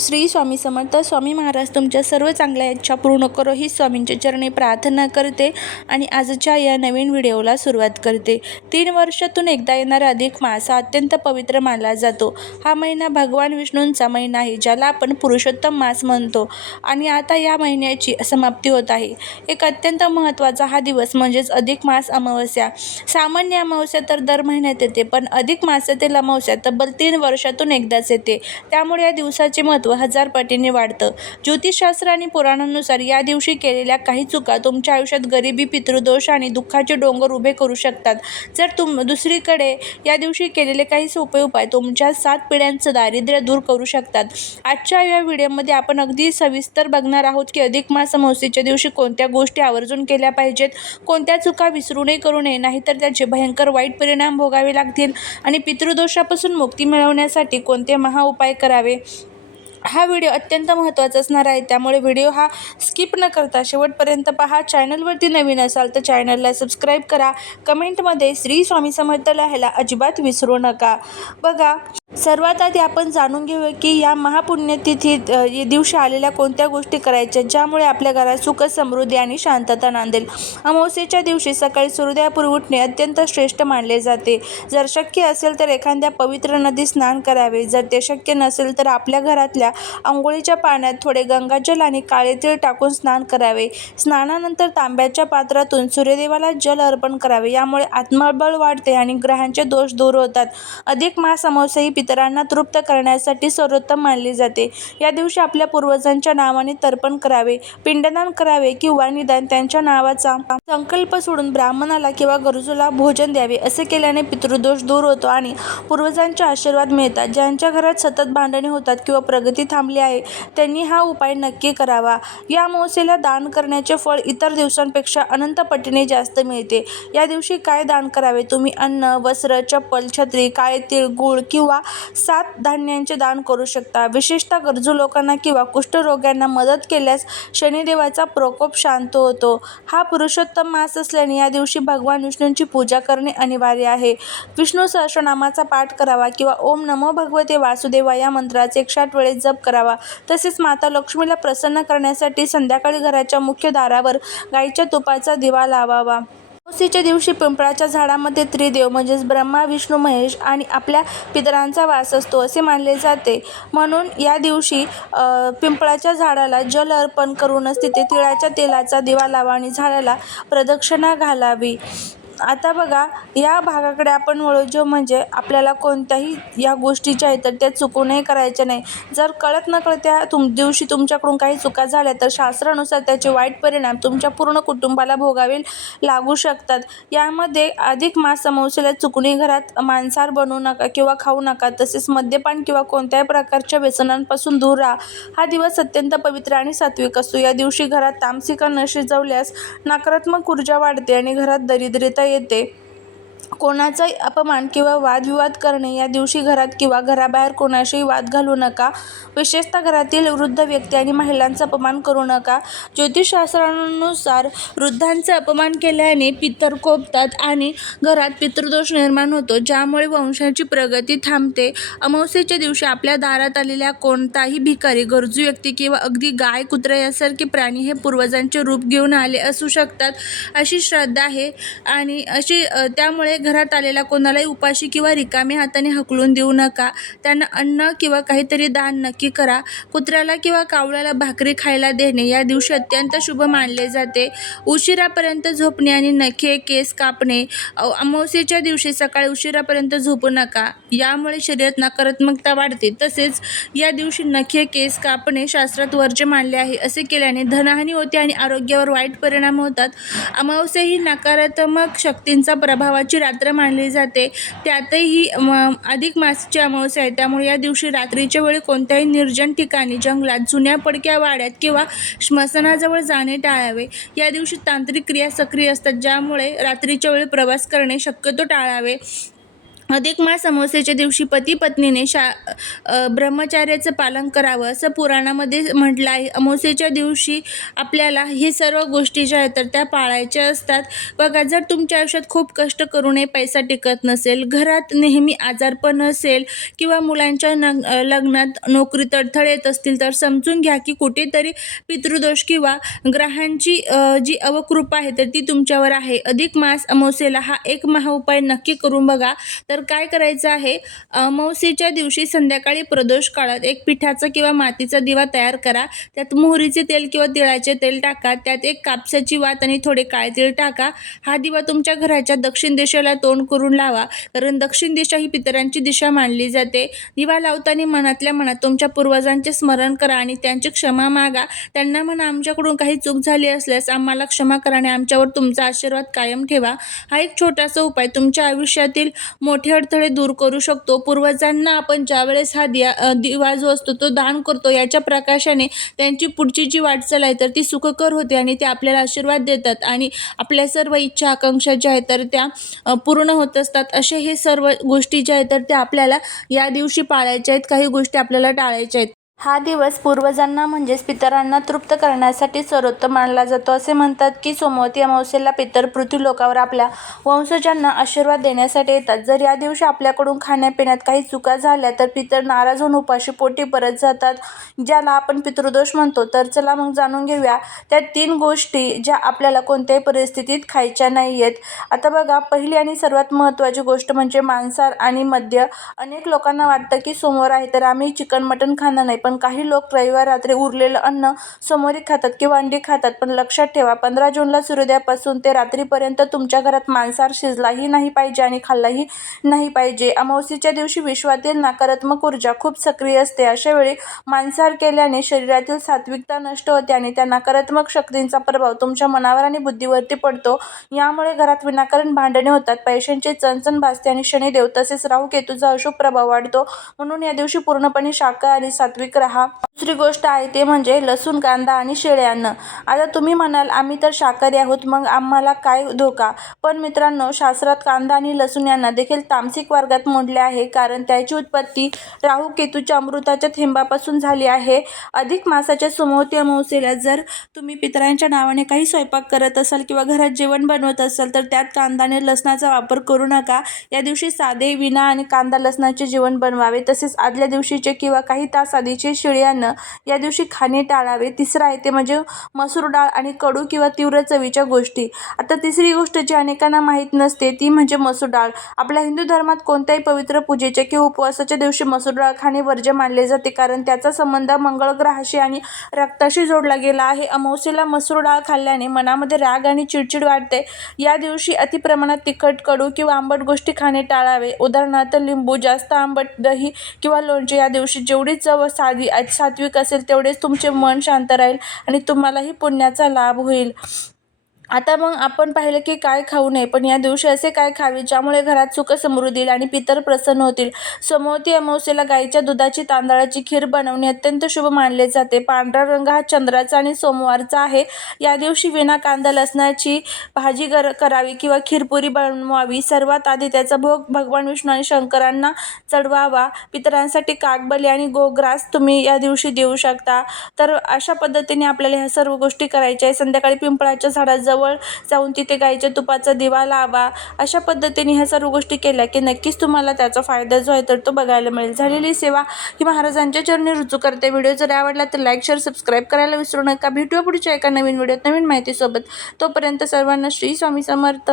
श्री स्वामी समर्थ. स्वामी महाराज तुमच्या सर्व चांगल्या इच्छा पूर्ण करो ही स्वामींच्या चरणी प्रार्थना करते आणि आजच्या या नवीन व्हिडिओला सुरुवात करते. 3 वर्षातून एकदा येणारा अधिक मास हा अत्यंत पवित्र मानला जातो. हा महिना भगवान विष्णूंचा महिना आहे, ज्याला आपण पुरुषोत्तम मास म्हणतो. आणि आता या महिन्याची समाप्ती होत आहे. एक अत्यंत महत्त्वाचा हा दिवस म्हणजेच अधिक मास अमावस्या. सामान्य अमावस्या तर दर महिन्यात येते, पण अधिक मासातील अमावस्या तब्बल 3 वर्षातून एकदाच येते. त्यामुळे या दिवसाचे महत्त्व 1000 पटीने वाढतं. ज्योतिषशास्त्र आणि पुराणांनुसार या दिवशी केलेल्या काही चुका तुमच्या आयुष्यात गरिबी, पितृदोष आणि दुःखाचे डोंगर उभे करू शकतात. दुसरीकडे या दिवशी केलेले काही सोपे उपाय तुमच्या 7 पिढ्यांचं दारिद्र्य दूर करू शकतात. आजच्या या व्हिडिओमध्ये आपण अगदी सविस्तर बघणार आहोत की अधिक मास अमावस्येच्या दिवशी कोणत्या गोष्टी आवर्जून केल्या पाहिजेत, कोणत्या चुका विसरूनही करू नये, नाहीतर त्याचे भयंकर वाईट परिणाम भोगावे लागतील, आणि पितृदोषापासून मुक्ती मिळवण्यासाठी कोणते महाउपाय करावे. हा व्हिडिओ अत्यंत महत्त्वाचा असणार आहे, त्यामुळे व्हिडिओ हा स्किप न करता शेवटपर्यंत पहा. चॅनलवरती नवीन असाल तर चॅनलला सबस्क्राईब करा. कमेंटमध्ये श्री स्वामी समर्थ लिहायला अजिबात विसरू नका. बघा, सर्वात आधी आपण जाणून घेऊया की या महापुण्यतिथीत दिवशी आलेल्या कोणत्या गोष्टी करायच्या, ज्यामुळे आपल्या घरात सुख, समृद्धी आणि शांतता नांदेल. अमावस्येच्या दिवशी सकाळी सूर्योदयापूर्वी उठणे अत्यंत श्रेष्ठ मानले जाते. जर शक्य असेल तर एखाद्या पवित्र नदीत स्नान करावे. जर ते शक्य नसेल तर आपल्या घरातल्या अंघोळीच्या पाण्यात थोडे गंगाजल आणि काळे तीळ टाकून स्नान करावे. स्नानानंतर तांब्याच्या पात्रातून सूर्यदेवाला जल अर्पण करावे. यामुळे आत्मबळ वाढते आणि ग्रहांचे दोष दूर होतात. अधिक मास अमावस्या ही पितरांना तृप्त करण्यासाठी सर्वोत्तम मानली जाते. या दिवशी आपल्या पूर्वजांच्या नावाने तर्पण करावे, पिंडदान करावे किंवा निदान त्यांच्या नावाचा संकल्प सोडून ब्राह्मणाला किंवा गरजूला भोजन द्यावे. असे केल्याने पितृदोष दूर होतो आणि पूर्वजांचे आशीर्वाद मिळतात. ज्यांच्या घरात सतत भांडणे होतात किंवा प्रगती थांबली आहे, त्यांनी हा उपाय नक्की करावा. या अमावस्येला दान करण्याचे फळ इतर दिवसांपेक्षा अनंत पटीने जास्त मिळते. या दिवशी काय दान करावे? तुम्ही अन्न, वस्त्र, चप्पल, छत्री, काळे तीळ, गूळ किंवा 7 धान्यांचे दान करू शकता. विशेषतः गरजू लोकांना किंवा कुष्ठरोग्यांना मदत केल्यास शनिदेवाचा प्रकोप शांत होतो. हा पुरुषोत्तम मास असल्याने या दिवशी भगवान विष्णूंची पूजा करणे अनिवार्य आहे. विष्णू सहस्रनामाचा पाठ करावा किंवा ओम नमो भगवते वासुदेवा या मंत्राचे 108 वेळेस जप करावा. तसेच माता लक्ष्मीला प्रसन्न करण्यासाठी संध्याकाळी घराच्या मुख्य दारावर गाईच्या तुपाचा दिवा लावावा. अमावस्येच्या दिवशी पिंपळाच्या झाडामध्ये त्रिदेव म्हणजेच ब्रह्मा, विष्णू, महेश आणि आपल्या पितरांचा वास असतो असे मानले जाते. म्हणून या दिवशी पिंपळाच्या झाडाला जल अर्पण करूनच तिथे तिळाच्या तेलाचा दिवा लावा आणि झाडाला प्रदक्षिणा घालावी. आता बघा, या भागाकडे आपण वळू, म्हणजे आपल्याला कोणत्याही या गोष्टी ज्या आहेत तर त्या चुकूनही करायच्या नाही. जर कळत नकळत त्या दिवशी तुमच्याकडून काही चुका झाल्या तर शास्त्रानुसार त्याचे वाईट परिणाम तुमच्या पूर्ण कुटुंबाला भोगावे लागू शकतात. यामध्ये अधिक मास अमावस्येला चुकूनही घरात मांसाहार बनवू नका किंवा खाऊ नका. तसेच मद्यपान किंवा कोणत्याही प्रकारच्या व्यसनांपासून दूर राहा. हा दिवस अत्यंत पवित्र आणि सात्विक असतो. या दिवशी घरात तामसिक अन्न शिजवल्यास नकारात्मक ऊर्जा वाढते आणि घरात दरिद्रता येते. कोणाचाही अपमान किंवा वादविवाद करणे. या दिवशी घरात किंवा घराबाहेर कोणाशीही वाद घालू नका. विशेषतः घरातील वृद्ध व्यक्ती आणि महिलांचा अपमान करू नका. ज्योतिषशास्त्रानुसार वृद्धांचा अपमान केल्याने पितर कोपतात आणि घरात पितृदोष निर्माण होतो, ज्यामुळे वंशाची प्रगती थांबते. अमावस्येच्या दिवशी आपल्या दारात आलेल्या कोणताही भिकारी, गरजू व्यक्ती किंवा अगदी गाय, कुत्रा यासारखे प्राणी हे पूर्वजांचे रूप घेऊन आले असू शकतात अशी श्रद्धा आहे. आणि त्यामुळे घरात आलेल्या कोणालाही उपाशी किंवा रिकाम्या हाताने हकलून देऊ नका. त्यांना अन्न किंवा काहीतरी दान नक्की करा. कुत्र्याला किंवा कावळ्याला भाकरी खायला देणे या दिवशी अत्यंत शुभ मानले जाते. उशिरापर्यंत झोपणे आणि नखे, केस कापणे. अमावस्येच्या दिवशी सकाळी उशिरापर्यंत झोपू नका, यामुळे शरीरात नकारात्मकता वाढते. तसेच या दिवशी नखे, केस कापणे शास्त्रात वर्ज्य मानले आहे. असे केल्याने धनहानी होते आणि आरोग्यावर वाईट परिणाम होतात. अमावस्या ही नकारात्मक शक्तींचा प्रभावाची रात्र मानली जाते. त्यातही अधिक मासाची अमावस्या आहे, त्यामुळे या दिवशी रात्रीच्या वेळी कोणत्याही निर्जन ठिकाणी, जंगलात, जुन्या पडक्या वाड्यात किंवा स्मशानाजवळ जाणे टाळावे. या दिवशी तांत्रिक क्रिया सक्रिय असतात, ज्यामुळे रात्रीच्या वेळी प्रवास करणे शक्यतो टाळावे. अधिक मास अमावस्येच्या दिवशी पती पत्नीने ब्रह्मचार्याचं पालन करावं असं पुराणामध्ये म्हटलं आहे. अमावस्येच्या दिवशी आपल्याला हे सर्व गोष्टी ज्या आहेत तर त्या पाळायच्या असतात. बघा, जर तुमच्या आयुष्यात खूप कष्ट करूनही पैसा टिकत नसेल, घरात नेहमी आजारपण असेल किंवा मुलांच्या लग्नात नोकरीत अडथळे येत असतील, तर समजून घ्या की कुठेतरी पितृदोष किंवा ग्रहांची जी अवकृपा आहे तर ती तुमच्यावर आहे. अधिक मास अमावस्येला हा एक महाउपाय नक्की करून बघा. तर काय करायचं आहे, अमावस्येच्या दिवशी संध्याकाळी प्रदोष काळात एक पिठाचा किंवा मातीचा दिवा तयार करा. त्यात मोहरीचे तेल किंवा तिळाचे तेल टाका. त्यात एक कापसाची वात आणि थोडे काळे तीळ टाका. हा दिवा तुमच्या घराच्या दक्षिण दिशेला तोंड करून लावा, कारण दक्षिण दिशा ही पितरांची दिशा मानली जाते. दिवा लावताना मनातल्या मनात तुमच्या पूर्वजांचे स्मरण करा आणि त्यांची क्षमा मागा. त्यांना म्हणा, आमच्याकडून काही चूक झाली असल्यास आम्हाला क्षमा करा आणि आमच्यावर तुमचा आशीर्वाद कायम ठेवा. हा एक छोटासा उपाय तुमच्या आयुष्यातील मोठे अडथळे दूर करू शकतो. पूर्वजांना आपण ज्यावेळेस हा दिवा जो असतो तो दान करतो, याच्या प्रकाशाने त्यांची पुढची जी वाटचाल आहे तर ती सुखकर होते आणि ते आपल्याला आशीर्वाद देतात आणि आपल्या सर्व इच्छा आकांक्षा ज्या आहेत तर त्या पूर्ण होत असतात. असे हे सर्व गोष्टी ज्या आहेत तर त्या आपल्याला या दिवशी पाळायच्या आहेत. काही गोष्टी आपल्याला टाळायच्या आहेत. हा दिवस पूर्वजांना म्हणजेच पितरांना तृप्त करण्यासाठी सर्वोत्तम मानला जातो. असे म्हणतात की सोमवती अमावस्येला पितर पृथ्वी लोकावर आपल्या वंशजांना आशीर्वाद देण्यासाठी येतात. जर या दिवशी आपल्याकडून खाण्यापिण्यात काही चुका झाल्या तर पितर नाराज होऊन उपाशी पोटी परत जातात, ज्याला आपण पितृदोष म्हणतो. तर चला मग जाणून घेऊया त्या 3 गोष्टी ज्या आपल्याला कोणत्याही परिस्थितीत खायच्या नाही आहेत. आता बघा, पहिली आणि सर्वात महत्त्वाची गोष्ट म्हणजे मांसाहार आणि मद्य. अनेक लोकांना वाटतं की सोमवार आहे तर आम्ही चिकन मटण खाणार नाही, पण काही लोक रविवार रात्री उरलेलं अन्न सोमवारी खातात किंवा अंडी खातात. पण लक्षात ठेवा, 15 जूनला सूर्योदयापासून ते रात्रीपर्यंत तुमच्या घरात मांसाहार शिजलाही नाही पाहिजे आणि खाल्लाही नाही पाहिजे. अमावस्येच्या दिवशी विश्वातील नकारात्मक ऊर्जा खूप सक्रिय असते. अशा वेळी मांसाहार केल्याने शरीरातील सात्विकता नष्ट होते आणि त्या नकारात्मक शक्तींचा प्रभाव तुमच्या मनावर आणि बुद्धीवरती पडतो. यामुळे घरात विनाकारण भांडणे होतात, पैशांची चणचण भासते आणि शनिदेव तसेच राहू केतूचा अशुभ प्रभाव वाढतो. म्हणून या दिवशी पूर्णपणे शाकाहारी सात्विक राहा. दुसरी गोष्ट आहे ते म्हणजे लसूण, कांदा आणि शेळे अन्न. आता तुम्ही म्हणाल, आम्ही तर शाकाहारी आहोत, मग आम्हाला काय धोका? पण मित्रांनो, शास्त्रात कांदा आणि लसूण यांना देखील तामसिक वर्गात मोडले आहे, कारण त्याची उत्पत्ती राहू केतूच्या अमृताच्या थेंबापासून झाली आहे. अधिक मासाच्या सोमवती अमावस्येला जर तुम्ही पितरांच्या नावाने काही स्वयंपाक करत असाल किंवा घरात जेवण बनवत असाल तर त्यात कांदा आणि लसणाचा वापर करू नका. या दिवशी साधे विना आणि कांदा लसणाचे जेवण बनवावे. तसेच आदल्या दिवशीचे किंवा काही तास आधीचे शिळे अन्न या दिवशी खाणे टाळावे. तिसरं आहे ते म्हणजे मसूर डाळ आणि कडू किंवा तीव्र चवीच्या गोष्टी. आता तिसरी गोष्ट जी अनेकांना माहीत नसते ती म्हणजे मसूर डाळ. आपल्या हिंदू धर्मात कोणत्याही पवित्र पूजेच्या किंवा उपवासाच्या दिवशी मसूर डाळ खाणे वर्ज्य मानले जाते, कारण त्याचा संबंध मंगळ ग्रहाशी आणि रक्ताशी जोडला गेला आहे. अमावस्येला मसूर डाळ खाल्ल्याने मनामध्ये राग आणि चिडचिड वाढते. या दिवशी अतिप्रमाणात तिखट, कडू किंवा आंबट गोष्टी खाणे टाळावे. उदाहरणार्थ लिंबू, जास्त आंबट दही किंवा लोणचे. या दिवशी जेवढी चव सात्विक असेल तेवढेच तुमचे मन शांत राहील आणि तुम्हालाही पुण्याचा लाभ होईल. आता मग आपण पाहिलं की काय खाऊ नये, पण या दिवशी असे काय खावे ज्यामुळे घरात सुख समृद्धी येईल आणि पितर प्रसन्न होतील. सोमवती अमावस्येला गाईच्या दुधाची तांदळाची खीर बनवणे अत्यंत शुभ मानले जाते. पांढरा रंग हा चंद्राचा आणि सोमवारचा आहे. या दिवशी विना कांदा लसणाची भाजी करावी किंवा खीरपुरी बनवावी. सर्वात आधी त्याचा भोग भगवान विष्णू आणि शंकरांना चढवावा. पितरांसाठी काकबली आणि गोग्रास तुम्ही या दिवशी देऊ शकता. तर अशा पद्धतीने आपल्याला ह्या सर्व गोष्टी करायच्या आहे. संध्याकाळी पिंपळाच्या झाडाजवळ जाऊन तिथे गाईच्या तुपाचा दिवा लावा. अशा पद्धतीने ह्या सर्व गोष्टी केल्या की नक्कीच तुम्हाला त्याचा फायदा जो आहे तर तो बघायला मिळेल. झालेली सेवा ही महाराजांच्या चरणी रुजू करते. व्हिडिओ जर आवडला तर लाईक, शेअर, सबस्क्राईब करायला विसरू नका. भेटूया पुढच्या एका नवीन व्हिडिओत नवीन माहितीसोबत. तोपर्यंत सर्वांना श्री स्वामी समर्थ.